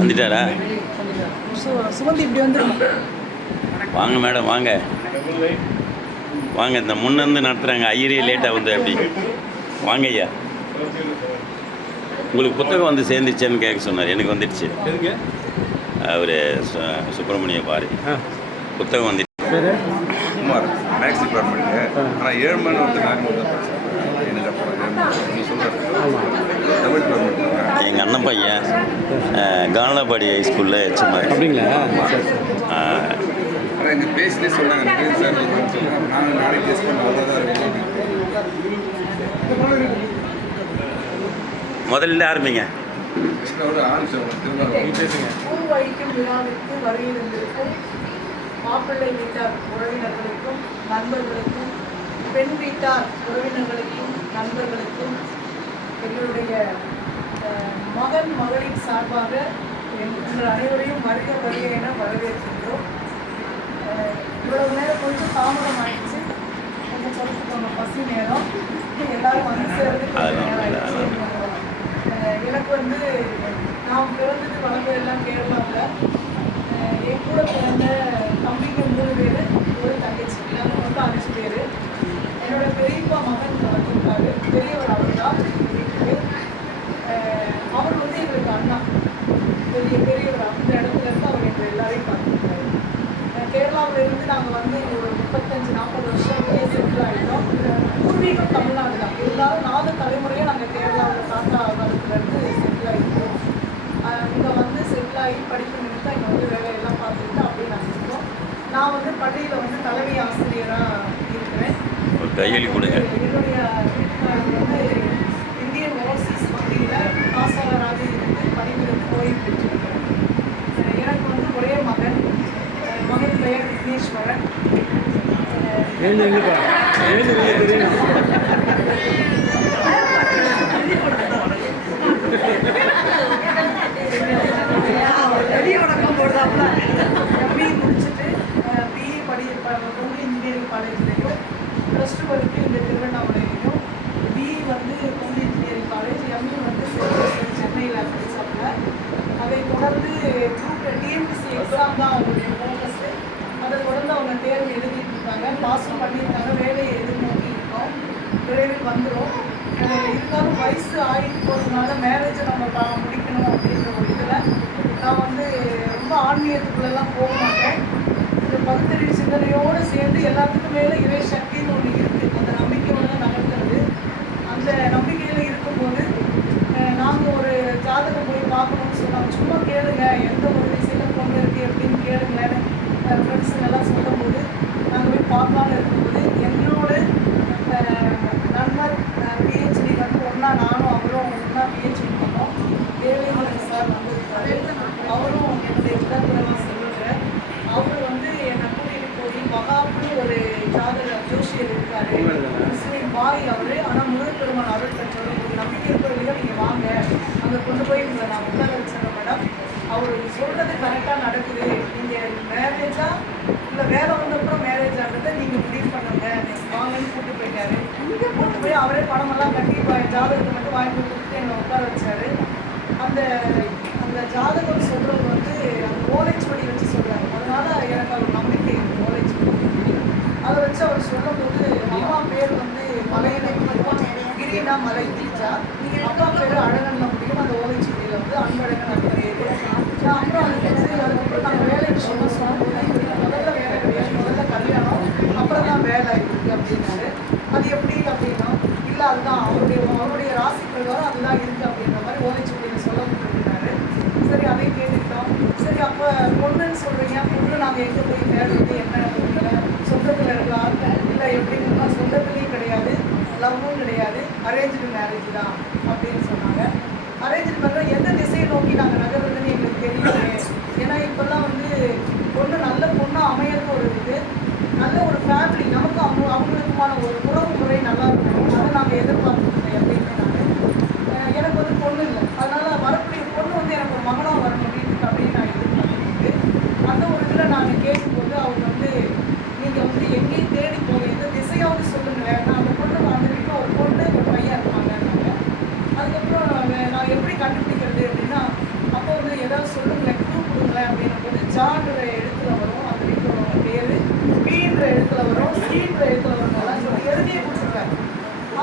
வந்துட்டாரா? சுகந்தி இப்படி வந்துடும். வாங்க மேடம், வாங்க வாங்க. இந்த முன்னேருந்து நடத்துகிறாங்க, ஐயரே லேட்டாக வந்து அப்படி வாங்க ஐயா. உங்களுக்கு புத்தகம் வந்து சேர்ந்துச்சேன்னு கேட்க சொன்னார். எனக்கு வந்துடுச்சு. அவர் சுப்பிரமணிய பாரி புத்தகம் வந்துடுச்சு. Kumar maths department. ஆனால் 7 மணி ஒருத்தர் எனக்கு தமிழ் டிபார்ட்மெண்ட். எங்கள் அண்ணன் பையன் கானலபாடி ஹைஸ்கூலில் ஹெச்எம். அப்படிங்களா? ஆனால் எங்கள் பேசிலே சொன்னாங்க சார் நாங்கள் நாளைக்கு டெஸ்ட் பண்ண அவ்வளோதான் இருக்கும். முதல்ல ஆரம்பிங்க. பூவைக்கும் விழாவிற்கு வருகிறவர்களுக்கும் மாப்பிள்ளை வீட்டார் உறவினர்களுக்கும் நண்பர்களுக்கும் பெண் வீட்டார் உறவினர்களுக்கும் நண்பர்களுக்கும் எங்களுடைய மகன் மகளின் சார்பாக எங்கள் அனைவரையும் வருக வருக என வரவேற்கின்றோம். இவ்வளவு நேரம் கொஞ்சம் தாமதம் ஆயிடுச்சு. கொஞ்சம் பொறுத்துக்கோங்க, பசி நேரம். எல்லாரும் வந்து சேர்ந்து எனக்கு வந்து நான் பிறந்தது வளர்ந்தது எல்லாம் கேரளாவில். என் கூட பிறந்த தம்பிங்க 3 பேர், ஒரு தங்கச்சி, நாங்கள் வந்து 5 பேர். என்னோட பெரியப்பா மகன் வளர்ந்துருக்காரு. பெரியவர் அவர் தான் வீட்டுக்கு. அவர் வந்து எங்களுக்கு அண்ணா, பெரியவர். அந்த இடத்துல இருந்து அவர் எங்கள் எல்லாரையும் பார்த்துருக்காரு. கேரளாவில் இருந்து நாங்கள் வந்து ஒரு 35-40 வருஷம் செட்டில் ஆகிட்டோம். பூர்வீகம் தமிழ்நாடு தான். இருந்தாலும் 4 தலைமுறையாக நாங்கள் கேரளாவில் தாத்தா காலத்துலேருந்து செட்டில் ஆகிட்டோம். இங்கே வந்து செட்டில் ஆகி படிப்பு நிமித்தம் இங்கே வந்து வேலையெல்லாம் பார்த்துக்கிட்டு அப்படியே நாங்கள் இருக்கோம். நான் வந்து பள்ளியில் வந்து தலைமை ஆசிரியராக இருக்கிறேன். ஒரு கையெழி கொடுங்க. என்னுடைய வீட்டுக்காரர் வந்து இந்தியன் ஓவர்சீஸ் வங்கியில் ஆசாரராக இருந்து பணிபுரிந்து ஓய்வு பெற்றிருக்கிறேன். எனக்கு வந்து ஒரே மகன் பெயர் விக்னேஸ்வரன். எம்பி முடிச்சுட்டு பிஏ பொங்கல் இன்ஜினியரிங் காலேஜ்லேயும் +2 வரைக்கும் இந்த திருவண்ணாமலையிலையும், பிஇ வந்து பொங்கல் இன்ஜினியரிங் காலேஜ், எம்இ வந்து சென்னையில் படித்தாங்க. அதை தொடர்ந்து குரூப் டிஎன்பிசி எக்ஸாம் தான் அவங்களுடைய ஃபோக்கஸு. அதை தொடர்ந்து அவங்க தேர்வு எழுதிட்டு இருக்காங்க, பாஸும் பண்ணியிருக்காங்க. வேலையை எதிர்நோக்கி இருக்கோம், விரைவில் வந்துடும். இருந்தாலும் வயசு ஆகிட்டு போகிறதுனால மேரேஜை நம்ம முடிக்கணும் அப்படின்ற ஒரு இதில் நான் வந்து ரொம்ப ஆன்மீகத்துக்குள்ளெல்லாம் போக மாட்டேன். இந்த பகுத்தறிவு சிந்தனையோடு சேர்ந்து எல்லாத்துக்கும் மேலே இறை சக்தின்னு ஒன்று இருக்குது. அந்த நம்பிக்கையோடு தான் நகர்த்துறது. அந்த நம்பிக்கையில் இருக்கும்போது நாங்கள் ஒரு ஜாதகம் போய் பார்க்கணும்னு சொன்னாங்க. சும்மா கேளுங்க, எந்த ஒரு திசையில் பொண்ணு இருக்குது எப்படின்னு கேளுங்களேன்னு ஃப்ரெண்ட்ஸுங்கெல்லாம் சொல்லும்போது நாங்கள் போய் பார்க்கலான்னு இருக்கும்போது எங்களோட நண்பர் பிஹெச்டி வந்து ஒன்றா நானும் அவரும் ஒன்றா பிஹெச்டி பண்ணோம். தேவேந்திரன் சார் வந்திருக்காரு. அவரும் என்னுடைய உடற்பிறவை சொல்லுறார். அவர் வந்து என்னை கூட்டிகிட்டு போய் மகாப்னு ஒரு ஜோசியர் இருக்கார், முஸ்லீம் பாய் அவர். ஆனால் முருகப்பெருமான் அருள் பெற்றவர். ஒரு நம்பிக்கை இருக்கிறவங்க நீங்கள் வாங்க, அங்கே கொண்டு போய் உங்களை நான் உட்கார வச்சிடறேன் மேடம். அவர் சொல்கிறது கரெக்டாக நடக்குது. நீங்கள் மேரேஜாக இல்லை வேலை வந்தப்புறம் மேரேஜ் ஆகிறத நீங்கள் முடிவு பண்ணுங்க, வாங்கன்னு கூப்பிட்டு போயிட்டாரு. இங்கே கூப்பிட்டு போய் அவரே பணமெல்லாம் கட்டி ஜாதகத்தை மட்டும் வாங்கி கொடுத்துட்டு என்னை உட்கார வச்சாரு. அந்த அந்த ஜாதகம் சொல்கிறது வந்து அந்த ஓலைச்சுவடி வச்சு சொல்கிறாரு. அதனால எனக்கு அவர் நம்பிக்கை இருக்குது ஓலைச்சுவடி. அதை வச்சு அவர் சொல்லும்போது அம்மா பேர் வந்து மலையினை கிரினா மலை கிரிஜா, அப்பா பேர் அழகன்ல முடியும். அந்த ஓலைச்சுவடியில் வந்து அன்பழகன் அந்த பேர். அப்புறம் அதுக்கப்புறம் நாங்கள் வேலை விஷயமா சொல்லும்போது முதல்ல வேலை கிடையாது, முதல்ல கல்யாணம், அப்புறம் தான் வேலை இருக்குது அப்படின்னாரு. அது எப்படி அப்படின்னா இல்லை அதுதான் அவருடைய ராசி பிரகாரம் அதுதான் இருக்குது அப்படின்ற மாதிரி ஓலைச்சுவடியில் சொல்ல முடியாது. சரி அதையும் கேட்டுக்கிட்டோம். சரி அப்போ பொண்ணுன்னு சொல்கிறீங்க, பொண்ணு நாங்கள் எங்கே போய் தேடுறது, என்ன இல்லை சொந்தத்தில் இருக்கலாம் இல்லை எப்படின்னா சொந்தத்துலேயும் கிடையாது, லவ்வும் கிடையாது, அரேஞ்சு மேரேஜ் தான் அப்படின்னு சொன்னாங்க. அரேஞ்சு மேரேஜ் எந்த திசையை நோக்கி நாங்கள் நகர்றதுன்னு எங்களுக்கு தெரியலையே. ஏன்னா இப்போல்லாம் வந்து பொண்ணு நல்ல பொண்ணாக அமையறது ஒரு இது, நல்ல ஒரு ஃபேமிலி நமக்கு அவங்களுக்குமான ஒரு உறவு முறை நல்லா இருக்கணும், அதை நாங்கள் எதிர்பார்த்துருந்தோம் எப்பயுமே. நான் எனக்கு வந்து பொண்ணு இல்லை, அதனால் வரக்கூடிய பொண்ணு வந்து எனக்கு ஒரு மகனாக வரணும் வீட்டுக்கு அப்படின்னு நான் எதிர்பார்த்துட்டு அந்த ஒரு இதில் நாங்கள் கேட்கும்போது அவங்க வந்து நீங்கள் வந்து எங்கேயும் தேடி போங்க, எந்த திசையாவது சொல்லுங்களேன், நான் அந்த பொண்ணு அந்த வீட்டில் ஒரு பொண்ணு ஒரு பையன் இருப்பாங்கன்னாங்க. அதுக்கப்புறம் நான் எப்படி கண்டுபிடிக்கிறது அப்படின்னா அப்போ வந்து ஏதாவது சொல்லுங்களேன், க்ளூ கொடுங்களேன் அப்படின்னும் போது ஜான்ற எழுத்துல வரும் அந்த வீட்டோட பேர், பீன்ற எழுத்துல வரும், சீன்ற எழுத்துல வரும் எல்லாம் சொல்லி எழுதியே கொடுத்துருக்காரு.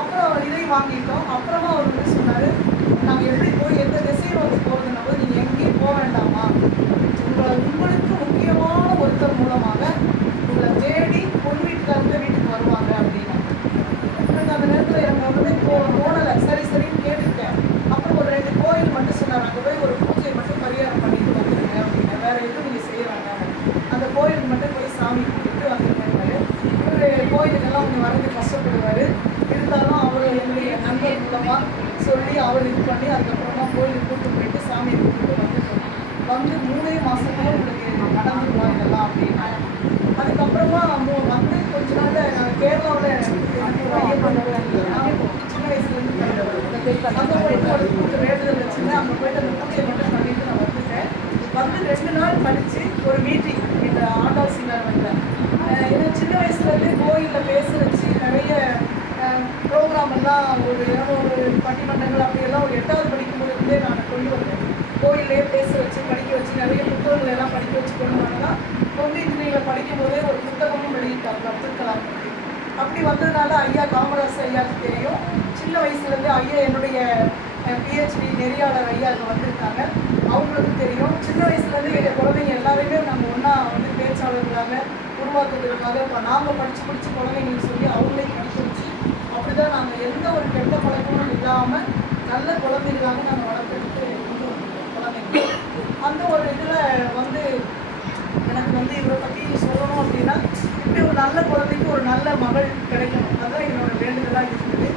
அப்புறம் இதையும் வாங்கிட்டோம். அப்புறமா அவர் வந்து சொன்னார், நாங்கள் எப்படி போய் எந்த திசையை நோக்கி போகிறதுனா போது நீங்கள் எங்கேயும் போக வேண்டாமா, உங்களுக்கு முக்கியமான ஒருத்தர் மூலமாக உங்களை தேடி பொன் வீட்டுக்காரங்க வீட்டுக்கு வருவாங்க அப்படின்னா அந்த நேரத்தில் எனக்கு வந்து போனலை. சரி சரின்னு கேட்டுக்கிட்டேன். அப்புறம் ஒரு 2 கோயில் மட்டும் சொன்னார், அங்கே போய் ஒரு பூஜை மட்டும் பரிகாரம் பண்ணிட்டு வந்துருங்க அப்படின்னா, வேறு எதுவும் நீங்கள் செய்ய வேண்டாம், அந்த கோயிலுக்கு மட்டும் போய் சாமி கும்பிட்டு வந்துருக்காரு. இவர் கோயிலுக்கெல்லாம் கொஞ்சம் வரது கஷ்டப்படுவார், இருந்தாலும் அவர் என்னுடைய நண்பர் மூலமாக சொல்லி அவர் இது பண்ணி அதுக்கப்புறமா கோயிலுக்கு கூப்பிட்டு போயிட்டு சாமி கும்பிட்டு வந்து 3 மாதங்களும் உங்களுக்கு நடந்துருவோம் இதெல்லாம் அப்படின்னா. அதுக்கப்புறமா வந்து கொஞ்ச நாள் நாங்கள் கேரளாவில் சின்ன வயசுலேருந்து அங்கே போயிட்டு ஒரு கொஞ்சம் வேண்டுதல் வச்சுருந்தேன். அங்கே போயிட்டு அந்த பூஜை மட்டும் பண்ணிட்டு நான் வந்துட்டேன். வந்து 2 நாள் கழித்து ஒரு மீட்டிங் இந்த ஆண்டாள் சிங்கர் வந்தேன். ஏன்னா சின்ன வயசுலேருந்தே கோயிலில் பேச வச்சு நிறைய ப்ரோக்ராம் எல்லாம் ஒரு 200 பட்டிமன்றங்கள் அப்படியெல்லாம் ஒரு 8வது படிக்கும்போதுலேருந்தே நான் கொண்டு வந்தேன். கோயிலே பேச வச்சு படிக்க வச்சு நிறைய புத்தகங்கள் எல்லாம் படிக்க வச்சு கொண்டு வந்தா பொது இன்ஜினியரில் படிக்கும் போதே ஒரு புத்தகமும் வெளியிட்டாங்க அப்துல் கலாம் பற்றி. அப்படி வந்ததுனால ஐயா காமராஜ் ஐயாவுக்கு தெரியும். சின்ன வயசுலேருந்து ஐயா என்னுடைய பிஹெச்டி நெறியாளர் ஐயா அங்கே வந்திருக்காங்க, அவங்களுக்கும் தெரியும். சின்ன வயசுலேருந்து எங்கள் குழந்தைங்க எல்லாருமே நாங்கள் ஒன்றா வந்து பேச்சாளர்களாக உருவாக்குறதுக்காக இப்போ நாங்கள் படித்து குழந்தைங்களுக்கு சொல்லி அவங்களே படிக்க வச்சு அப்படி தான் நாங்கள் எந்த ஒரு கெட்ட பழக்கமும் இல்லாமல் நல்ல குழந்தைகளாக நாங்கள் வளர்த்துக்கிட்டு குழந்தைங்க. அந்த ஒரு இதில் வந்து எனக்கு வந்து இவரை பற்றி சொல்லணும் அப்படின்னா இப்படி ஒரு நல்ல குழந்தைக்கு ஒரு நல்ல மகள் கிடைக்கணும், அதுதான் என்னோட வேண்டுதலாக இருக்குது.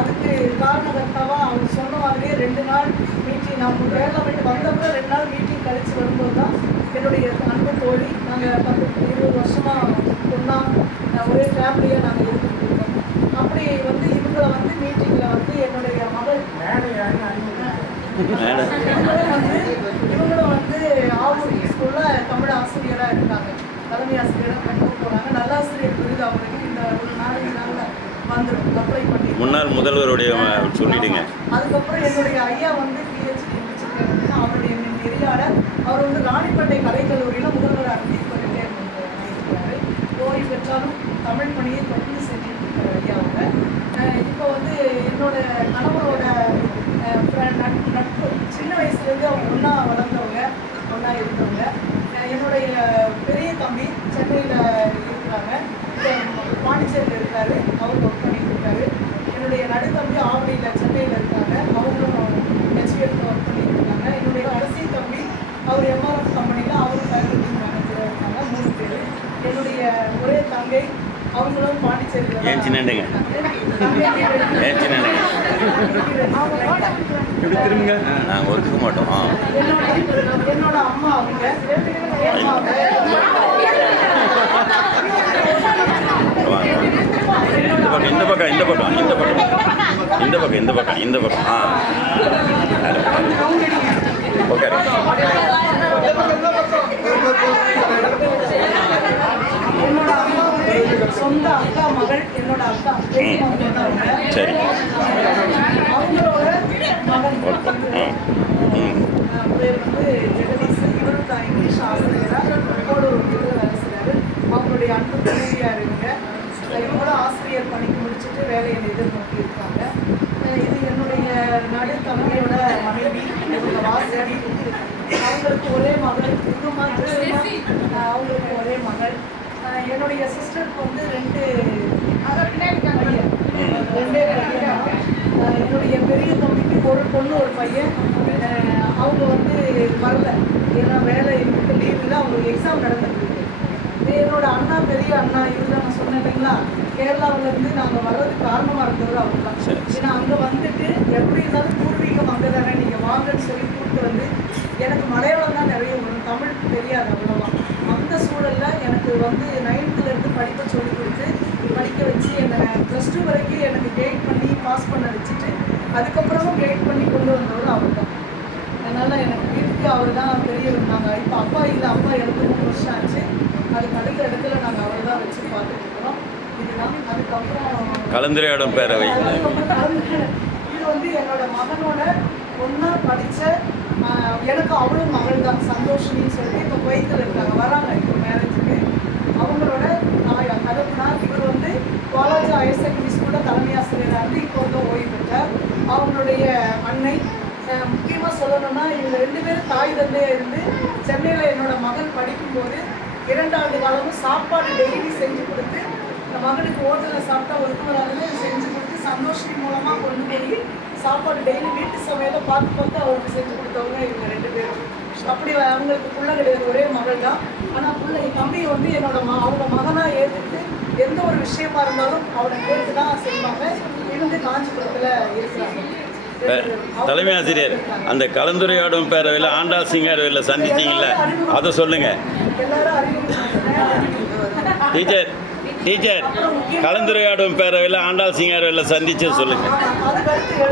அதுக்கு காரணகர்த்தாவாக அவர் சொன்ன மாதிரியே 2 நாள் மீட்டிங், நான் கேரளா போயிட்டு வந்தப்பறம் 2 நாள் மீட்டிங் கழித்து வரும்போது தான் என்னுடைய அன்பு தோழி, நாங்கள் 10-20 வருஷமாக ஒன்றா ஒரே ஃபேமிலியாக நாங்கள் இருந்துட்டு இருக்கோம். அப்படி வந்து இவங்களை வந்து மீட்டிங்கில் வந்து என்னுடைய மகள் இவங்களும் வந்து ஆவூர் ஸ்கூலில் தமிழ் ஆசிரியராக இருக்காங்க, தலைமை ஆசிரியராக கொண்டு போகிறாங்க. நல்லாசிரியர் விருது அவங்களுக்கு இந்த ஒரு 4 நாளில் வந்துடும் அப்ளை பண்ணி. முன்னாள் முதல்வருடைய சொல்லிடுங்க. அதுக்கப்புறம் என்னுடைய ஐயா வந்து பிஹெச்டி முடிச்சிருக்காரு, அவருடைய நெறியாளர். அவர் வந்து ராணிப்பேட்டை கலைக்கல்லூரியில் முதல்வராக இருந்து இப்போ ரிட்டையர் பண்ணியிருக்காரு. ஓய்வு பெற்றாலும் தமிழ் பணியை தொடர்ந்து செஞ்சுட்டு இருக்காரு ஐயா அவங்க. இப்போ வந்து என்னோட கணவரோட நட்பு சின்ன வயசுலேருந்து அவங்க ஒன்றா வளர்ந்தவங்க, ஒன்றா இருந்தவங்க. என்னுடைய பெரிய தம்பி சென்னையில் இருக்கிறாங்க, பாண்டிச்சேரியில் இருக்காரு, அவர் ஒர்க் பண்ணிட்டு இருக்காரு. என்னுடைய நடுத்தம்பி ஆவடியில் சென்னையில் இருக்காங்க, அவங்களும் ஹெச்பிஎஃப்ல ஒர்க் பண்ணிட்டு இருக்காங்க. என்னுடைய கடைசி தம்பி அவர் எம்ஆர்எஃப் கம்பெனியில் அவரும் ஃபேக்கல்டி மேனேஜராக இருக்காங்க. 3 பேர். என்னுடைய ஒரே தங்கை அவங்களும் பாண்டிச்சேரியில். ஏன் சின்னண்டுங்க ஏன் சின்னண்டுங்க திரும்புங்க, நாங்கள் ஒத்துக்க மாட்டோம். என்னோட அம்மா அவங்க இந்த பக்கம் இந்த பக்கம் இந்த பக்கம் இந்த பக்கம் இந்த பக்கம் இந்த பக்கம் ஆ ஓகே. என்னோட அம்மாவுடைய சொந்த அக்கா மகள், என்னோட அக்கா சரி அவங்களோட மகன் பேர் வந்து ஜெகதீஷ். இவரும் தான் இங்கிலீஷ் ஆசிரியராக கோடூர் வேலை செய்கிறாரு. அவங்களுடைய அன்பு துணைவியார் இவங்க. இவங்களும் ஆசிரியர் பணிக்கு முடிச்சுட்டு வேலையை எதிர்நோக்கி இருக்காங்க. இது என்னுடைய நடு தம்பியோட மனைவி, இவங்க வாசகி. அவங்களுக்கு ஒரே மகள், அவங்களுக்கு ஒரே மகள். என்னுடைய சிஸ்டருக்கு வந்து 2 பையன். அவங்களுக்கு எக்ஸாம் நடந்துருக்கு. என்னோட அண்ணா, பெரிய அண்ணா இவர் தான் நான் சொன்னேன் இல்லைங்களா, கேரளாவிலேருந்து நாங்கள் வர்றதுக்கு காரணமாக இருந்தவர் அவர் தான். ஏன்னா அங்கே வந்துட்டு எப்படி இருந்தாலும் பூர்வீகம் அங்கே தானே, நீங்கள் வாங்கன்னு சொல்லி கூப்பிட்டு வந்து, எனக்கு மலையாளம் தான் நிறைய வரும், தமிழ் தெரியாது அவ்வளோவா. அந்த சூழலில் எனக்கு வந்து 9th படிப்பை சொல்லி கொடுத்து படிக்க வச்சு என்னை +2 வரைக்கும் எனக்கு கைட் பண்ணி பாஸ் பண்ண வச்சுட்டு அதுக்கப்புறமும் கைட் பண்ணி கொண்டு வந்தவர் அவர் தான். அதனால் எனக்கு வீட்டுக்கு அவர் தான் பெரியவர். நாங்கள் இப்போ அப்பா இல்லை, அப்பா இறந்து 3 வருஷம் ஆச்சு. அதுக்கு அடுத்த இடத்துல நாங்கள் அவரை தான் வச்சு பார்த்துட்டு இருக்கிறோம். இதுதான். அதுக்கப்புறம் கலந்துரையாடும் பேரவை. இது வந்து என்னோட மகனோட ஒன்றா படித்த, எனக்கு அவளும் மகள் தான், சந்தோஷினின்னு சொல்லிட்டு இப்போ குவைத்தில் இருக்காங்க, வராங்க இப்போ மேரேஜுக்கு. அவங்களோட தகப்பனார் இவர் வந்து காலேஜ் ஹையர் செகண்டரி ஸ்கூலில் தலைமை ஆசிரியராக இருந்து இப்போ வந்து ஓய்வு பெற்றார். அவங்களுடைய அன்னை, முக்கியமாக சொல்லணும்னா இவங்க 2 பேரும் தாய் தந்தையாக இருந்து சென்னையில் என்னோட மகன் படிக்கும்போது 2 ஆண்டு காலமும் சாப்பாடு டெய்லி செஞ்சு கொடுத்து, இந்த மகனுக்கு ஹோட்டலில் சாப்பிட்டா ஒருத்தவராகவே செஞ்சு கொடுத்து சந்தோஷி மூலமாக கொண்டு போய் சாப்பாடு டெய்லி வீட்டு சமையலை பார்த்து அவருக்கு செஞ்சு கொடுத்தவங்க இவங்க 2 பேரும். அப்படி அவங்களுக்கு புள்ள கிடையாது, ஒரே மகள் தான். ஆனால் புள்ள என் தம்பி வந்து என்னோட அவங்க மகனாக ஏற்றுட்டு எந்த ஒரு விஷயமா இருந்தாலும் அவனை கேட்டு தான் செய்வாங்க. இருந்து காஞ்சிபுரத்தில் இருக்கிறாங்க. தலைமை ஆசிரியர், அந்த கலந்துரையாடும் பேரவையில் ஆண்டாள் சிங்காரவையில் சந்திச்சிங்கல்ல, அதை சொல்லுங்க. டீச்சர் கலந்துரையாடும் பேரவையில் ஆண்டாள் சிங்காரவையில் சந்திச்சு சொல்லுங்க.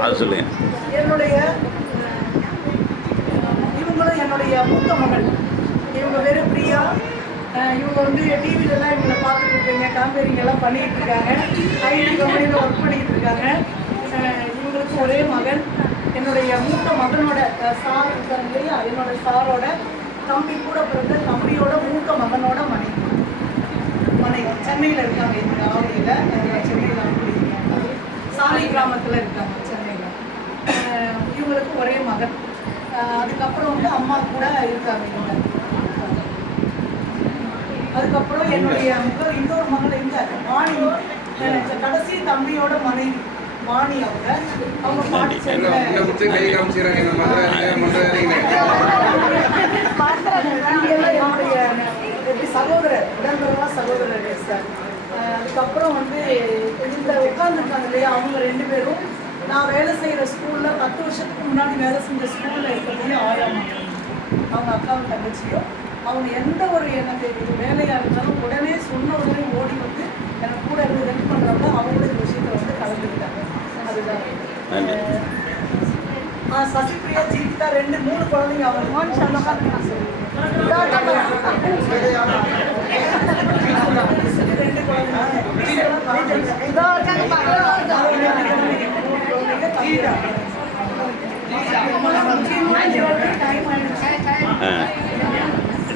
அது சொல்லுங்க. இவங்களும் என்னுடைய மூத்த மகள். இவங்க வேறு பிரியா. இவங்க வந்து டிவிலெலாம் இவங்களை பார்த்துட்டு இருப்பீங்க, காம்பேரிங் எல்லாம் பண்ணிகிட்டு இருக்காங்க. ஐடி கம்பெனியில் ஒர்க் பண்ணிக்கிட்டு இருக்காங்க. இவங்களுக்கு ஒரே மகன். என்னுடைய மூத்த மகனோட சார் இருக்காங்க இல்லையா, என்னோட சாரோட தம்பி கூட பிறந்த தம்பியோட மூத்த மகனோட மனைவி சென்னையில் இருக்காங்க. இந்த ஆவடியில் சென்னையில் சாலை கிராமத்தில் இருக்காங்க சென்னையில். இவங்களுக்கு ஒரே மகன். அதுக்கப்புறம் வந்து அம்மா கூட இருக்காங்க இவங்க. அதுக்கப்புறம் என்னுடைய இன்னொரு மகள் எங்க வாணி, கடைசி தம்பியோட மனைவி வாணி. அவங்க பாண்டிச்சேரியில் என்னுடைய சகோதரர், உடன்பிறவா சகோதரர் சார். அதுக்கப்புறம் வந்து இந்த உட்காந்துருக்காங்க இல்லையா, அவங்க 2 பேரும் நான் வேலை செய்கிற ஸ்கூலில் 10 வருஷத்துக்கு முன்னாடி வேலை செஞ்ச ஸ்கூலில் இருக்கக்கூடிய ஆயாமா. அவங்க அக்காவும் தங்கச்சியும். அவங்க எந்த ஒரு எனக்கு இது வேலையாக இருந்தாலும் உடனே சொன்ன உடனே ஓடி வந்து எனக்கு கூட இருந்து ஹெல்ப் பண்ணுறவங்க அவங்களுடைய விஷயத்தை வந்து கலந்துக்கிட்டாங்க. அதுதான். சசிபிரியா, ஜீவிதா 2-3 குழந்தைங்க. அவங்க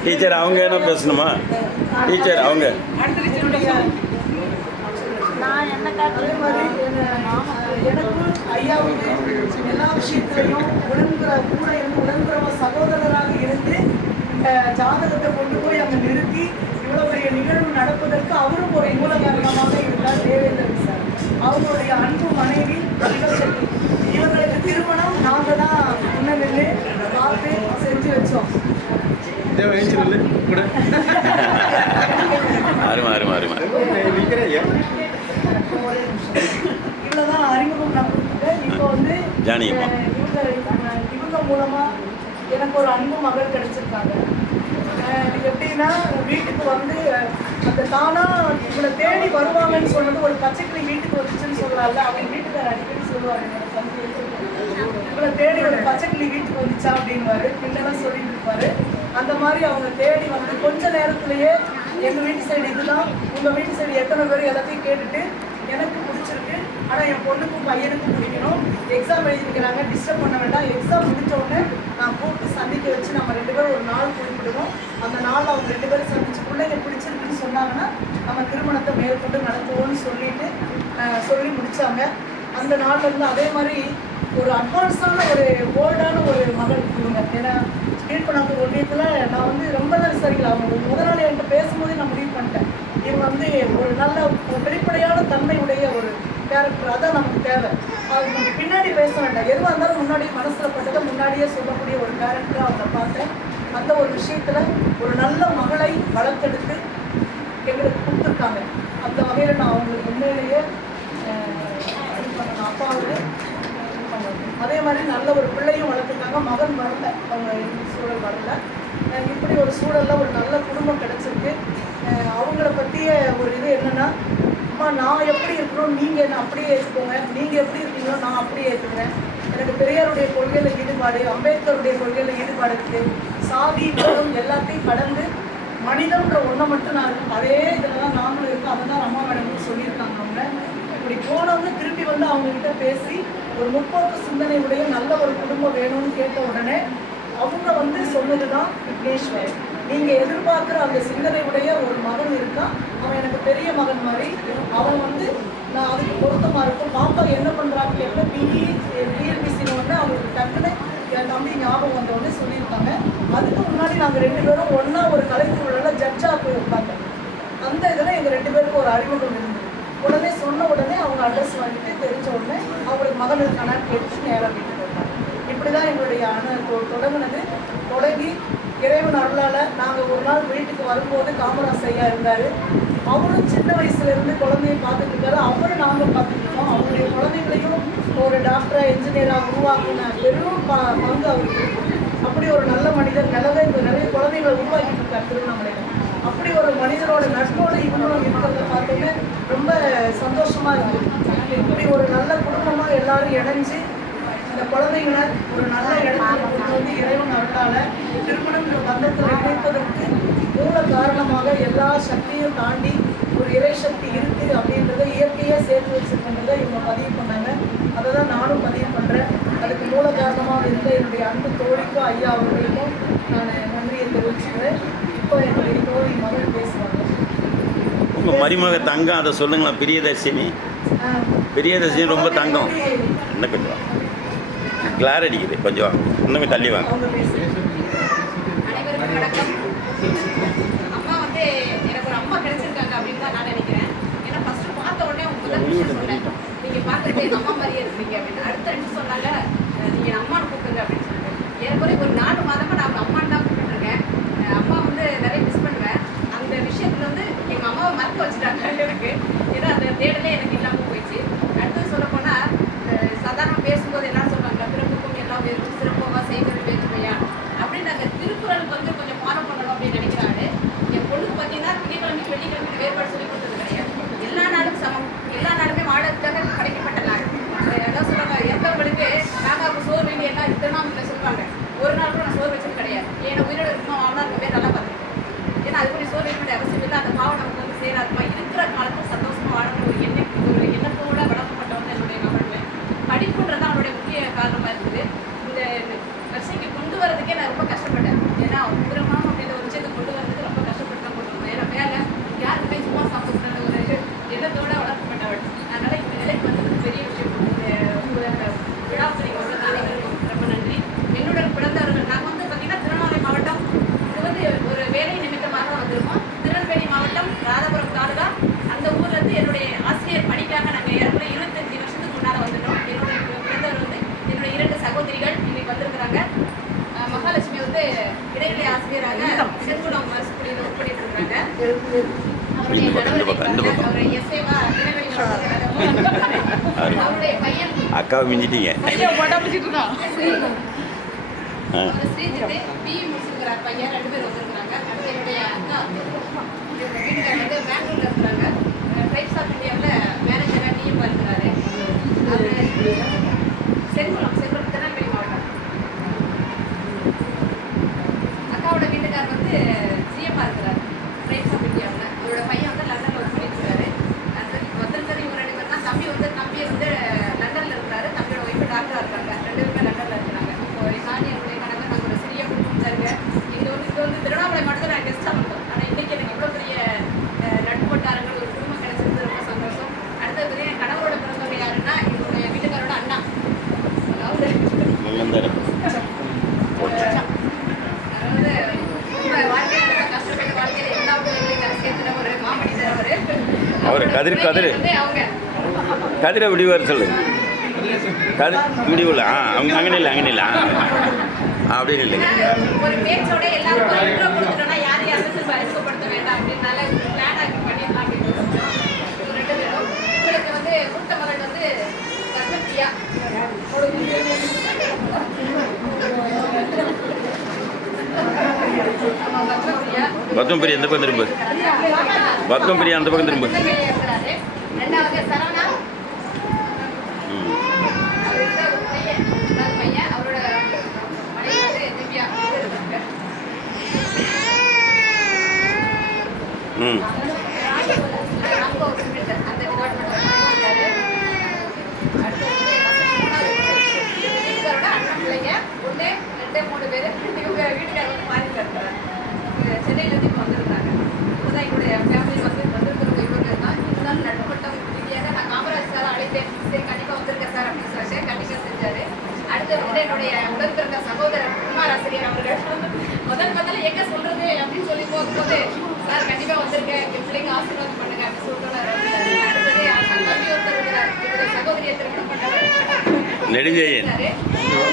டீச்சர் அவங்க என்ன பேசணுமா? டீச்சர் அவங்க அதே மாதிரி எனக்கும் ஐயாவுக்கு எல்லா விஷயத்திலையும் கூட இருந்து உடன்பிறவ சகோதரராக இருந்து இந்த ஜாதகத்தை கொண்டு போய் அங்கே நிறுத்தி இவ்வளோ பெரிய நிகழ்வு நடப்பதற்கு அவரும் ஒரு மூல காரணமாக இருந்தார் தேவேந்திரன் சார். அவங்களுடைய அன்பு மனைவி சிவசக்தி. இவங்களுக்கு திருமணம் நாங்கள் தான் முன்ன நின்று பார்த்து செஞ்சு வச்சோம். இவ்வளோதான் அறிமுகம் நான் கொடுத்துட்டேன். இப்போ வந்து இவங்க மூலமாக எனக்கு ஒரு அன்பு மகள் கிடைச்சிருக்காங்க. எப்படின்னா வீட்டுக்கு வந்து அந்த தானாக இவங்களை தேடி வருவாங்கன்னு சொன்னது ஒரு பச்சைக்கிளி வீட்டுக்கு வந்துச்சுன்னு சொல்லலாம்ல, அவங்க வீட்டுக்கார அடிக்கடி சொல்லுவாங்க, என்னோட தம்பி இவங்களை தேடி ஒரு பச்சைக்கிளி வீட்டுக்கு வந்துச்சா அப்படின்வாரு, பிள்ளைலாம் சொல்லிட்டு இருப்பாரு. அந்த மாதிரி அவங்க தேடி வந்து கொஞ்ச நேரத்திலேயே எங்கள் வீட்டு சைடு இதுதான், உங்கள் வீட்டு சைடு எத்தனை பேர் எல்லாத்தையும் கேட்டுட்டு எனக்கு பிடிச்சிருக்கு, ஆனால் என் பொண்ணுக்கும் பையனுக்கும் பிடிக்கணும், எக்ஸாம் எழுதிக்கிறாங்க, டிஸ்டர்ப் பண்ண வேண்டாம், எக்ஸாம் முடிஞ்ச உடனே நான் கூப்பிட்டு சந்திக்க வச்சு நம்ம 2 பேரும் ஒரு நாள் குறிப்பிடுவோம். அந்த நாள் அவங்க 2 பேரும் சந்திச்சு பிள்ளைங்க பிடிச்சிருக்குன்னு சொன்னாங்கன்னா நம்ம திருமணத்தை மேற்கொண்டு நடத்துவோம்னு சொல்லி முடித்தாங்க. அந்த நாள்லேருந்து அதே மாதிரி ஒரு அட்வான்ஸான ஒரு போல்டான ஒரு மகள் இவங்க. ஏன்னா கீழ்பண்ணாத்தூர் ஒன்றியத்தில் நான் வந்து ரொம்ப நாள் சரிங்களா, அவங்க முதல் நாள் என்கிட்ட பேசும்போதே நான் முடிவு பண்ணிட்டேன், இவங்க வந்து ஒரு நல்ல ஒரு வெளிப்படையான தன்மையுடைய ஒரு கேரக்டர், அதான் நமக்கு தேவை. அது நம்ம பின்னாடி பேச வேண்டாம், எதுவாக இருந்தாலும் முன்னாடி மனசில் பட்டதை முன்னாடியே சொல்லக்கூடிய ஒரு கேரக்டராக அவங்க பார்த்தேன். அந்த ஒரு விஷயத்தில் ஒரு நல்ல மகளை வளர்த்தெடுத்து எங்களுக்கு கொடுத்துருக்காங்க. அந்த வகையில் நான் அவங்களுக்கு உண்மையிலேயே இது பண்ணணும். அப்பாவுக்கு அதே மாதிரி நல்ல ஒரு பிள்ளையும் வளர்த்துருக்காங்க. மகன் வரல, அவங்க சூழல் வரல. இப்படி ஒரு சூழலில் ஒரு நல்ல குடும்பம் கிடச்சிருக்கு. அவங்கள பற்றிய ஒரு இது என்னென்னா, அம்மா நான் எப்படி இருக்கணும் நீங்கள் என்ன அப்படியே ஏற்றுக்கோங்க, நீங்கள் எப்படி இருக்கீங்களோ நான் அப்படியே ஏற்றுக்கிறேன். எனக்கு பெரியாருடைய கொள்கையில் ஈடுபாடு, அம்பேத்கருடைய கொள்கையில் ஈடுபாடு இருக்குது. சாதி மதம் எல்லாத்தையும் கடந்து மனிதன்ற ஒன்றை மட்டும் நான் இருக்கும். அதே இதில் தான் நாமளும் இருக்கும். அதை தான் அம்மா மேடமும் சொல்லியிருக்காங்க. அவங்க இப்படி போனவங்க திருப்பி வந்து அவங்கக்கிட்ட பேசி ஒரு முற்போக்கு சிந்தனையுடைய நல்ல ஒரு குடும்பம் வேணும்னு கேட்ட உடனே அவங்க வந்து சொன்னது தான் விக்னேஸ்வர், நீங்கள் எதிர்பார்க்குற அந்த சிந்தனையுடைய ஒரு மகன் இருக்கான், அவன் எனக்கு பெரிய மகன் மாதிரி, அவன் வந்து நான் அதுக்கு பொருத்தமாக இருக்கும். பாப்பா என்ன பண்ணுறாங்க கேட்க பிஎல்பிசின்னு வந்து அவங்களுக்கு டக்குன்னு என் தம்பி ஞாபகம் வந்தோடனே சொல்லியிருக்காங்க. அதுக்கு முன்னாடி நாங்கள் 2 பேரும் ஒன்றா ஒரு கலைக்குழுவில் ஜட்ஜாக போய் உட்காந்தோம். அந்த இதில் எங்கள் 2 பேருக்கும் ஒரு அறிமுகம் இருந்தது. உடனே சொன்ன உடனே அவங்க அட்ரஸ் வாங்கிட்டு தெரிஞ்ச உடனே அவங்களுக்கு மகன் இருக்கானான்னு கேட்டு நேராக வீட்டுக்கு வந்தாங்க. இப்படி தான் எங்களுடைய தொடங்கினது. தொடங்கி இறைவன் அருளால் நாங்கள் ஒரு நாள் வீட்டுக்கு வரும்போது காமராஜ் ஐயா இருந்தார். அவரும் சின்ன வயசுலேருந்து குழந்தைய பார்த்துட்டு இருக்காரு. அவரும் நாங்கள் பார்த்துக்கிட்டோம். அவருடைய குழந்தைகளையும் ஒரு டாக்டராக இன்ஜினியராக உருவாக்கின பெரும் பங்கு அவருக்கு. அப்படி ஒரு நல்ல மனிதர் நிறைய குழந்தைகளை உருவாக்கிட்டு இருக்கார் திருவண்ணாமலையில். அப்படி ஒரு மனிதரோட நட்போடு இவங்களும் இருக்கிறத பார்த்தோன்னே ரொம்ப சந்தோஷமாக இருக்குது. இப்படி ஒரு நல்ல குடும்பமாக எல்லாரும் இணைஞ்சு இந்த குழந்தைங்களை ஒரு நல்ல இடத்துல கொண்டு வந்து இறைவன் அருளால் திருமணம் பந்தத்தில் இணைப்பதற்கு மூல காரணமாக எல்லா சக்தியும் தாண்டி ஒரு இறை சக்தி இருக்குது அப்படின்றத இயற்கையாக சேர்த்து வச்சுருக்கின்றதை இவங்க பதிவு பண்ணாங்க. அதை தான் நானும் பதிவு பண்ணுறேன். அதுக்கு மூல காரணமாக இருந்த என்னுடைய அன்பு தோழிக்கும் ஐயா அவர்களுக்கும் நான் நன்றியை தெரிவிச்சுக்கிறேன். இப்போ என்னுடைய தோழி மகள் பேசுவாங்க. உங்கள் மருமக தங்கம் அதை சொல்லுங்களேன். பிரியதர்ஷினி ரொம்ப தங்கம். இன்னும் கொஞ்சம் கிளார் அடிக்குது, கொஞ்சம் இன்னும் தள்ளி வாங்க. அவங்க பேசுகிறேன். அனைவருக்கும் வணக்கம். அம்மா வந்து எனக்கு ஒரு அம்மா கிடைச்சிருக்காங்க அப்படின்னு தான் நான் நினைக்கிறேன். ஏன்னா ஃபர்ஸ்ட் பார்த்த உடனே அவங்க முதல் விஷயம் சொன்னேன், நீங்கள் பார்த்துட்டு எங்கள் அம்மா மாதிரியே இருக்கீங்க அப்படின்னு. அடுத்த நிமிஷம் சொன்னாங்க, நீங்கள் அம்மானு கூப்பிடுங்க அப்படின்னு சொல்லிட்டு. ஏற்கனவே ஒரு 4 மாதமாக நான் அவங்க அம்மான்னு தான் கூப்பிட்டுருக்கேன். அம்மா வந்து நிறைய மிஸ் பண்ணுவேன். அந்த விஷயத்துல வந்து எங்கள் அம்மாவை மறக்க வச்சுட்டாங்க எனக்கு. ஏன்னா அந்த தேடலே எனக்கு இல்லாமல் போயிடுச்சு. அடுத்தது சொல்ல போனால் சாதாரண பேசும்போது என்ன சொல்லுவாங்க, பிறப்புக்கும் எல்லாம் வேறும் சிறப்பாக செய்வது வேற்றுமையா அப்படின்னு அந்த திருக்குறளுக்கு வந்து கொஞ்சம் ஃபாலோ பண்ணணும் அப்படின்னு நினைக்கிறாரு. என் பொண்ணுக்கு பார்த்தீங்கன்னா திங்கட்கிழமை வெள்ளிக்கிழமை வேறுபாடு சொல்லி கொடுத்தது கிடையாது. எல்லா நாடும் சமம், எல்லா நாடுமே வாழறதுக்காக படைக்கப்பட்ட நாடு. அதான் சொல்லுவாங்க, எந்தவங்களுக்கு நாங்கள் சோறு வேண்டி எல்லாம் திருநாமத்தில் சொல்லுவாங்க. ஒரு நாள் கூட நான் சோறு வச்சது கிடையாது. ஏன்னா உயிரோடு இருக்குமா வாழ்னா இருக்கவே நல்லா பார்த்துருக்கேன். ஏன்னா அது கூட சோறு வேண்டிய அவசியம் இல்லை. அந்த பாவம் நமக்கு வந்து சேராதுமா. இருக்கிற காலத்தில் சந்தோஷமாக வாழணும் ஒரு எண்ணத்தோட வளர்க்கப்பட்டவங்க என்னுடைய மகளுமே. படிப்புன்றது அவனுடைய முக்கிய காரணமாக இருக்குது. இந்த வரிசைக்கு கொண்டு வரதுக்கே நான் ரொம்ப கஷ்டப்பட்டேன். ஏன்னா உதிரமாம் அப்படின்ற ஒரு விஷயத்தை கொண்டு வரதுக்கு ரொம்ப கஷ்டப்பட்டு தான் கொண்டு வந்தேன். ஏன்னா மேலே யாருக்குமே சும்மா சாப்பிட்ற ஒரு எண்ணத்தோட வளர்க்கப்பட்டவள். அதனால் இந்த நிலைக்கு வந்தது பெரிய விஷயம். இந்த விழாவுக்கு நீங்கள் வந்து அனைவருக்கும் ரொம்ப நன்றி. என்னுடன் பிறந்தவர்கள் நாங்கள் வந்து பார்த்திங்கன்னா திருவண்ணாமலை மாவட்டம், இது வந்து ஒரு வேலை நிமித்தமாக தான் வந்திருக்கோம். திருநெல்வேலி மாவட்டம் ராதாபுரம் தாலுகா. அந்த ஊர்லேருந்து என்னுடைய ஆசிரியர் பணிக்காக நாங்கள் ஏற்கனவே 25 வருஷத்துக்கு முன்னால் வந்துட்டோம். என்னுடைய பிறந்தவர் வந்து என்னுடைய 2 சகோதரிகள் இன்னைக்கு வந்திருக்கிறாங்க. மகாலட்சுமி வந்து இடைநிலை ஆசிரியராக செங்குளம் ஸ்கூலில் ஒர்க் பண்ணிட்டு இருக்காங்க. அவருடைய பையன் அக்காவை மிஞ்சிட்டீங்க. ஸ்ரீஜித் பிஇ முடிச்சிருக்கிறார் பையன். 2 பேர் வந்திருக்கிறாங்க. அடுத்து என்னுடைய அக்கா வீட்டுக்காரர் வந்து பெங்களூர்ல இருக்கிறாங்க. ட்ரைப்ஸ் ஆஃப் இந்தியாவில் மேனேஜராக டிஎம் இருக்கிறாரு. அவர் செங்குளம் திருநெல்வேலி மாவட்டம். அக்காவோட வீட்டுக்காரர் வந்து ஜிஎம்ஆ இருக்கிறார் ட்ரைப்ஸ் ஆஃப் இந்தியாவில். அவரோட பையன் வந்து லண்டனில் ஒர்க் பண்ணியிருக்கிறாரு. அது வந்திருக்கிறது இவங்க 2 பேர் தான். தம்பி வந்து லண்டனில் இருக்கிறாரு. தம்பியோட ஒய்ஃபு டாக்டராக இருக்காங்க. 2 பேருமே லண்டனில் இருக்கிறாங்க. இப்போ சாணி அவருடைய கணவர் நாங்கள் ஒரு சிறிய குடும்பம் இருங்க. இது வந்து திருவண்ணாமலை மட்டும் நான் கெஸ்ட்டாக வந்தோம். ஆனால் இன்றைக்கி எனக்கு இவ்வளோ பெரிய நட்பு வட்டாரங்கள் ஒரு குடும்பம் கிடைச்சது ரொம்ப சந்தோஷம். அடுத்தது பெரிய என் கணவரோட பிறந்தவங்க யாருன்னா என்னுடைய வீட்டுக்காரோட அண்ணா. அதாவது வாழ்க்கையில் கஷ்டப்பட்ட வாழ்க்கையில் எல்லா பிள்ளைகளையும் கரை சேர்த்துன ஒரு மாமனிதர் அவர் கதிர் வந்து அவங்க கதிரை விடிவார் சொல்லு. கதிர் விடிவில் அங்கே இல்லை அப்படின்னு இல்லைங்க. ஒரு பேச்சோட எல்லாருக்கும் இன்ட்ரோ கொடுத்துட்டோம்னா யார் யாரும் திரும்ப அறிமுகப்படுத்த வேண்டாம் அப்படின்னால பிளான் ஆக்கி பண்ணிடலாம் அப்படின்னு யோசிச்சோம். ஒரு 2 பேரும் உங்களுக்கு வந்து கூட்ட மகள் வந்து கர்மப்பிரியா. பத்மபிரியா எந்த பக்கம் திரும்ப? பத்மபிரியா அந்த பக்கம் திரும்ப. ரெண்டாவது சரவணா. அவரோட பையன் அவரோட மனைவி வந்து திவ்யா. ம் அந்த டிபார்ட்மெண்ட் இருக்காரு. அடுத்து வீட்டுக்காரோட அண்ணன் பிள்ளைங்க 1 2 3 பேர். இவங்க வீட்டுக்காரர் வந்து மாறிட்டாரு. சென்னையிலேருந்து இப்போ வந்திருக்காங்க. இப்போதான் எங்களுடைய ஃபேமிலி வந்து வந்திருக்கிறவங்க இவங்க தான். இருந்தாலும் நடுமட்டம் ரீதியாக நான் காமராஜ் சார் அழைத்தேன். சரி கண்டிப்பாக வந்திருக்கேன் சார் அப்படின்னு சொல்லிட்டு கண்டிப்பாக செஞ்சார். அடுத்து வந்து என்னுடைய உடன்பிறந்த சகோதரர் குமார் ஆசிரியர் அவர்கள் முதல்ல எங்கே சொல்கிறது அப்படின்னு சொல்லி போகும்போது சார் கண்டிப்பாக வந்திருக்கேன், என் பிள்ளைங்க ஆசீர்வாதம் பண்ணுங்க அப்படின்னு சொல்லிட்டு அடுத்தது அந்த தம்பி ஒருத்தர் இருக்கிறார், என்னுடைய சகோதரியை திருமணம் பண்ணவர் நெடுஞ்செழியன்.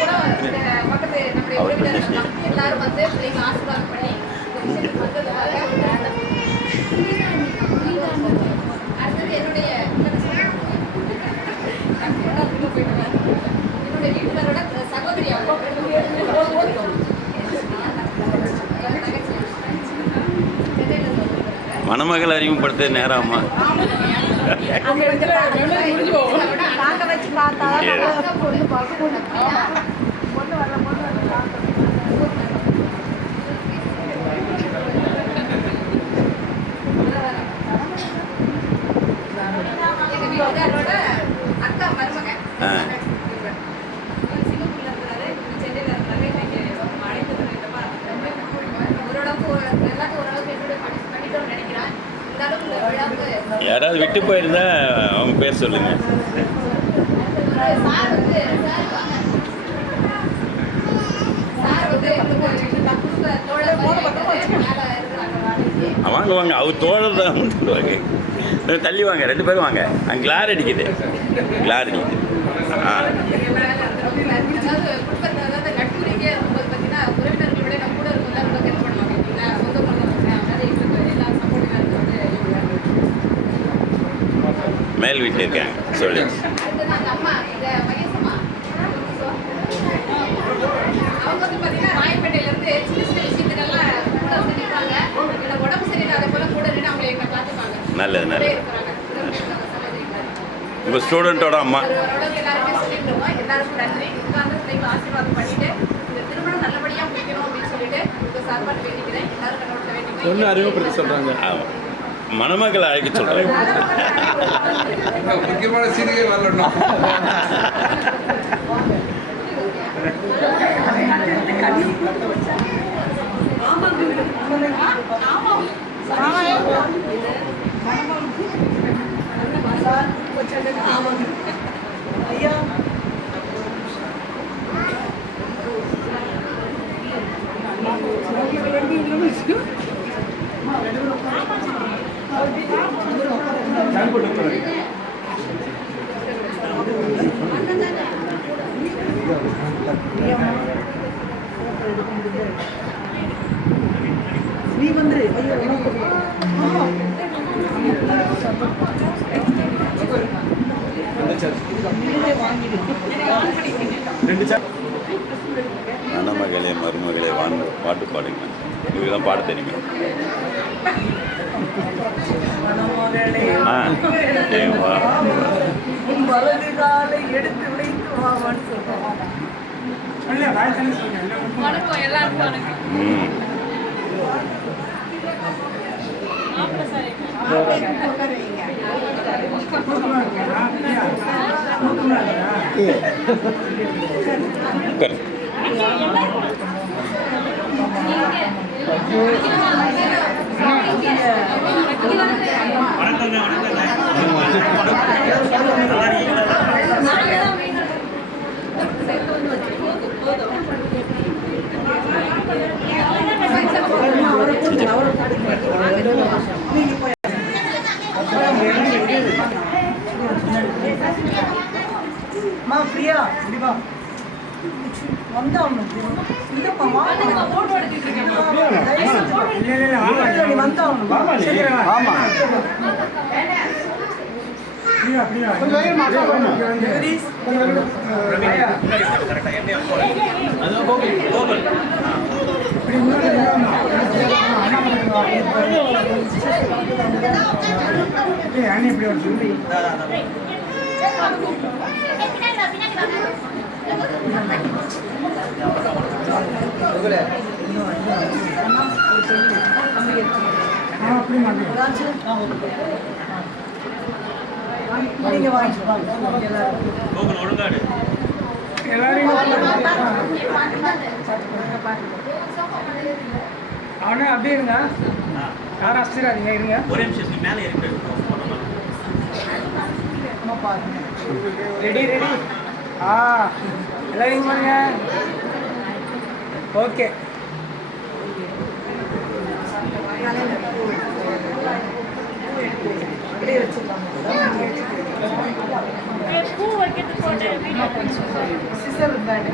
கூட இந்த பக்கத்து நம்முடைய உறவினர்கள் தான். எல்லாரும் வந்து பிள்ளைங்க ஆசீர்வாதம் பண்ணி இந்த விஷயத்துக்கு வந்ததுக்காக அடுத்தது என்னுடைய வீட்டுக்காரோட சகோதரி மணமகள் அறிமுகப்படுத்த நேரமா? வீட்டுக்காரோட அக்கா மருமக சிங்கப்பூர்ல இருக்கிறாரு, சென்னையில இருக்கிறாரு. இன்னைக்கு அழைத்தது ஓரளவுக்கு எல்லாத்தையும் ஓரளவுக்கு என்னோட பண்ணிட்டோம்னு நினைக்கிறேன். இருந்தாலும் இந்த விழாவுக்கு யாராவது விட்டு போயிருந்தா அவங்க பேர் சொல்லுங்க. சார் வந்து குடும்ப தோழர் மேல இருக்கிறாங்க. வாங்க வாங்க, அவர் தோழர் தான் வாங்க. தள்ளி வாங்க, 2 பேரும் வாங்க. அங்கே கிளார் அடிக்குது, கிளார் அடிக்குது. ஆ அதாவது குடும்பத்தை அதாவது நட்புறீங்க இருக்கும்போது பார்த்தீங்கன்னா உறவினர்கள் விட நம்ம கூட இருக்கும் ரொம்ப ஹெல்ப் பண்ணுவாங்க இல்லைங்களா? சொந்த பண்ணுவாங்க. அதனால எங்களுக்கு எல்லா சப்போர்ட்டிங்காக வந்து மேல் வீட்டில் இருக்காங்க சொல்லு. அடுத்து நாங்கள் அம்மா இந்த மகேசம்மா அவங்க வந்து பார்த்தீங்கன்னா ராயப்பேட்டையிலேருந்து சின்ன சின்ன விஷயத்துக்கெல்லாம் கூட வந்து நிற்பாங்க. எனக்கு உடம்பு சரியில்லாத போல கூட நின்று அவங்களை எங்களை பார்த்துப்பாங்க. நல்லது நல்லது. இருக்கிறாங்க உங்கள் ஸ்டூடெண்ட்டோட அம்மா. ஓரளவுக்கு எல்லாருமே சொல்லிட்டுருவோம். எல்லாருக்கும் நன்றி. உட்கார்ந்து பிள்ளைங்களை ஆசீர்வாதம் பண்ணிட்டு இந்த திருமணம் நல்லபடியாக முடிக்கணும் அப்படின்னு சொல்லிட்டு உங்கள் சார்பாக வேண்டிக்கிறேன். எல்லாரும் கடவுள்கிட்ட வேண்டிக்கிறேன். அறிமுகப்படுத்த சொல்கிறாங்க. ஆமாம், மணமக்களை அழைக்க சொல்கிறேன். முக்கியமான சீனியே வரணும். ஐயா நீ வந்து மணமகளே மருமகளே பாட்டு பாடுங்க. இதுக்கு தான் பாட தெரியுங்க. ஆ தேவா உன் வலது காலை எடுத்து வைத்து வாவான்னு சொல்றோம். வணக்கம் எல்லாருக்கும் வணக்கம். ம் உட்காரு. அம்மா பிரியா இப்படி வா. வந்தாகணும் இல்லைப்பா வாங்க போட்டோ எடுத்துட்டு இருக்கேன் நீ வந்தாகணும் ஆமாம் நீங்க வாங்கிப்பாங்க ஒழுங்காடு அவனே அப்படியே இருங்க யாரும் அசிராதீங்க இருங்க ஒரே நிமிஷம் மேலே இருக்கு பாருங்க ரெடி ரெடி எல்லாரும் பாருங்க ஓகே அப்படியே வச்சுருக்காங்க பூ வைக்கிறதுக்கு போட்டு சிசர் இருந்தாங்க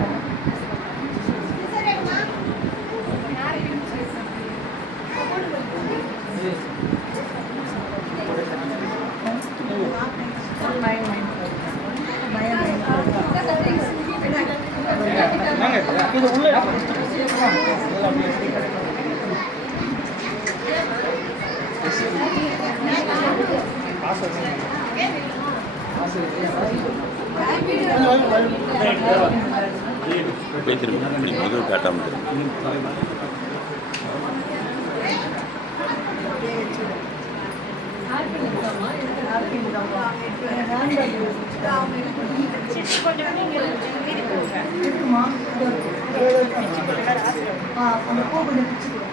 இது உள்ள பேசிருக்கோம் அப்படி முதுகு காட்டாமல் இருக்குமா அந்த பூ கொஞ்சம் பிடிச்சிக்கலாம்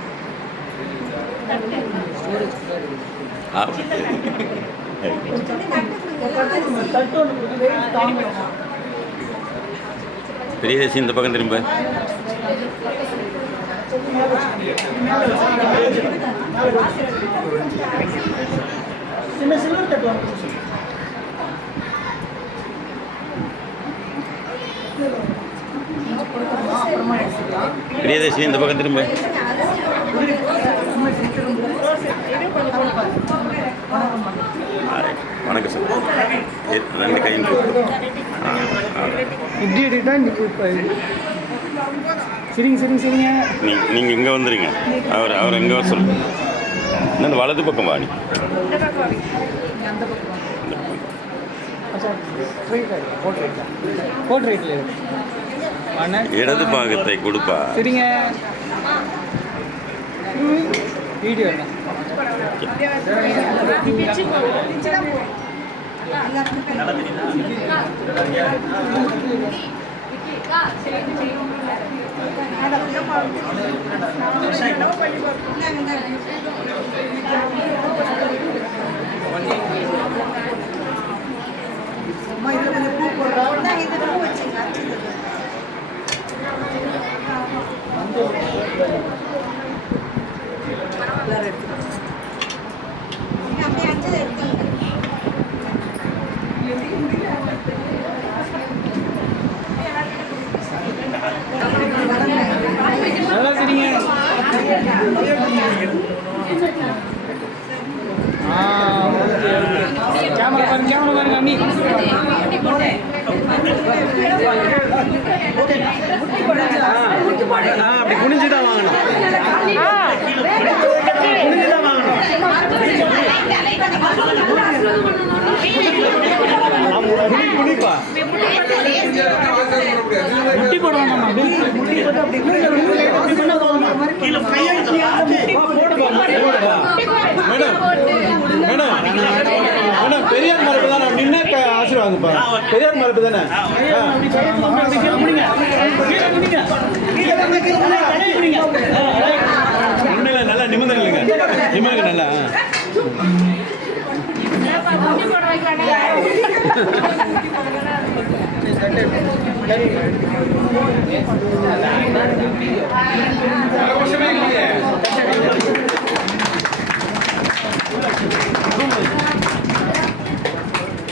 பெரியதேசி இந்த பக்கம் திரும்ப சின்ன சில்வர் தட்டு வாங்க அப்புறமா எடுத்துக்கலாம் பிரியதர்ஷினி இந்த பக்கம் திரும்ப வணக்கம் சார் ரெண்டு கையும் இப்படி எடுத்தா சரிங்க சரிங்க சரிங்க நீங்கள் இங்கே வந்துடுங்க அவர் எங்கே வர சொல்லுங்க இந்த வலது பக்கம் வாணி போட்டு ரைட்டில் இடது பாகத்தை கொடுப்பா சரிங்க வீடியோ என்ன அம்மா இதில் கொஞ்சம் பூ போடுறோம் எல்லாரும் எடுத்துக்கலாம் நல்லா சரிங்க கேமரா பாருங்க அண்ணி அப்படி குனிஞ்சுதான் வாங்கணும் குனிஞ்சுதான் வாங்கணும் குனிப்பா முட்டி போடுவாங்கம்மா முட்டி போட்டு அப்படி மேடம் பெரியார் மரப்பு தான் நான் நின்று ஆசீர்வாங்கப்பா பெரியார் மரப்பு தானே நல்லா நிமிந்தம் இல்லைங்க நிமிங்க நல்லா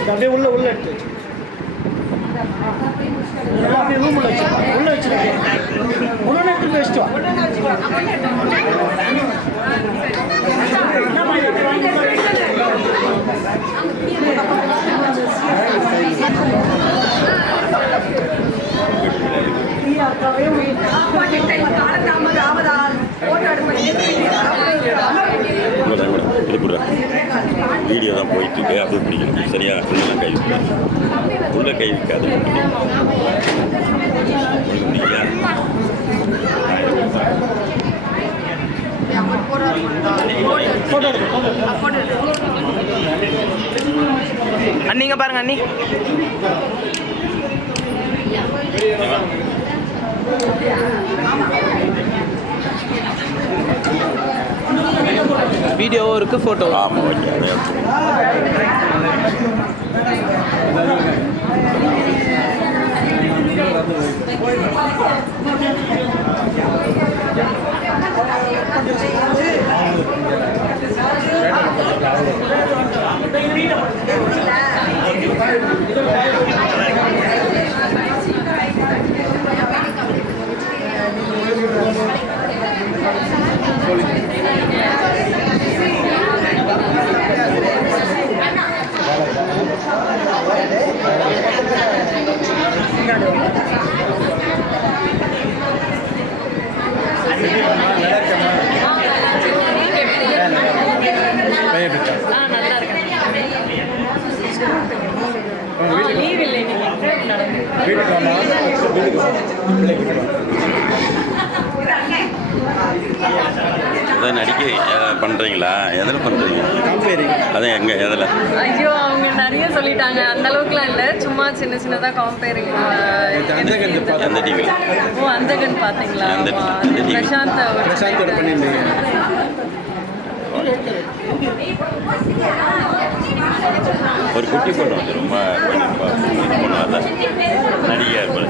அப்படியே உள்ள எடுத்து அப்படியே ரூமில் வச்சுருக்கோம் உள்ள வச்சுருக்கேன் ஒன்று எடுத்து வச்சுட்டு வா. வீடியோ தான் போயிட்டு இருக்கு அப்படி பிடிக்கணும் சரியா உள்ளெல்லாம் கை வைக்காது உள்ள கை வைக்காது ஃபோட்டோ அண்ணிங்க பாருங்க அண்ணி வீடியோவும் இருக்கு ஃபோட்டோ. ஆமாம் ஓகே அதே அதான் நடிக்க பண்ணுறீங்களா எதில் பண்ணுறீங்க அதான் எங்கே எதில் ஐயோ அவங்க நிறைய சொல்லிட்டாங்க அந்த அளவுக்குலாம் இல்லை சும்மா சின்ன சின்னதாக காம்பேரிங் எந்த டிவியில் ஓ அந்த கன் பார்த்தீங்களா அந்த ஆமா, அந்த அந்த TV. பிரசாந்தோட பண்ணியிருந்தீங்க ஒரு குட்டி பொண்ணு வந்து ரொம்ப பொண்ணு அதான் நடிகையாக இருப்பாள்